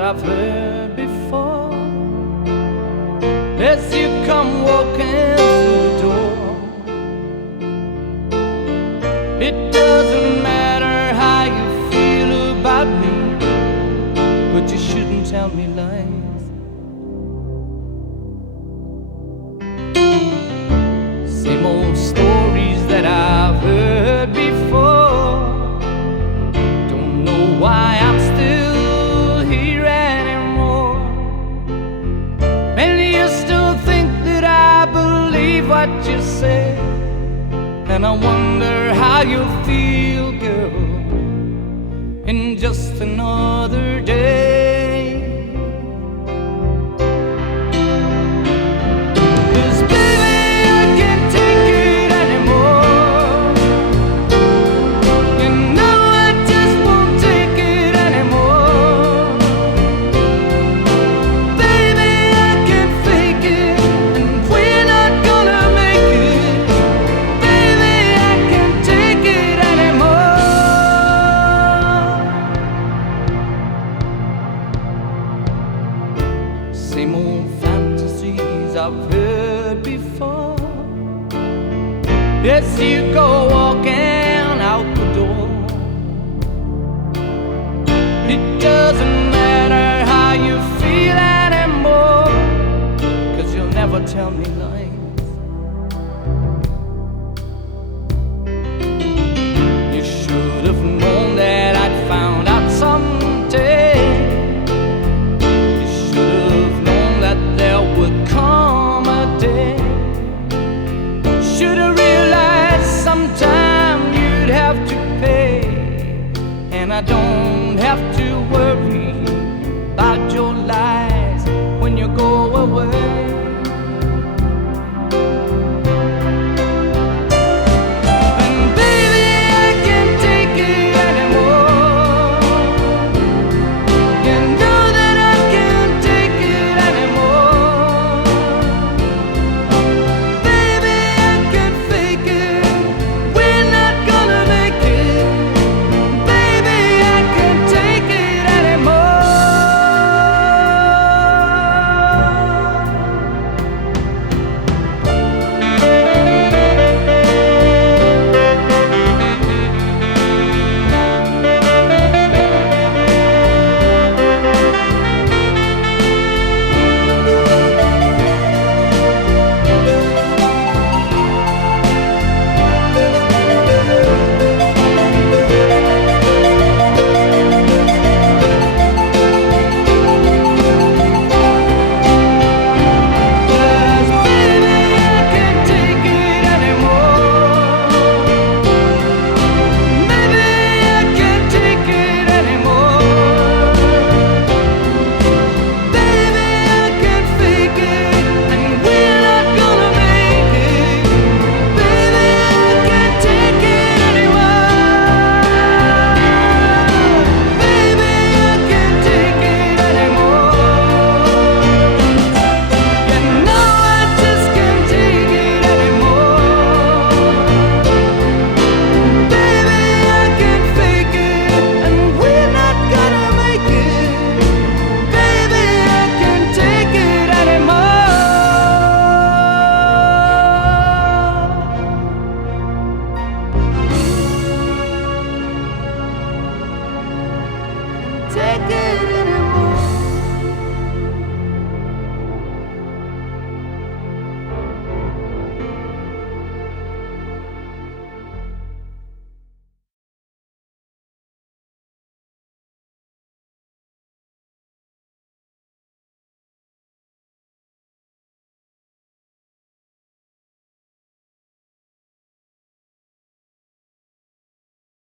that I've heard before. As you come walking through the door, it doesn't matter how you feel about me, but you shouldn't tell me lies. Same old stories that I've heard before. Don't know why I'm still here anymore. And you still think that I believe what you say, and I wonder how you'll feel, girl, in just another day. Same old fantasies I've heard before. As you go walking out the door, it doesn't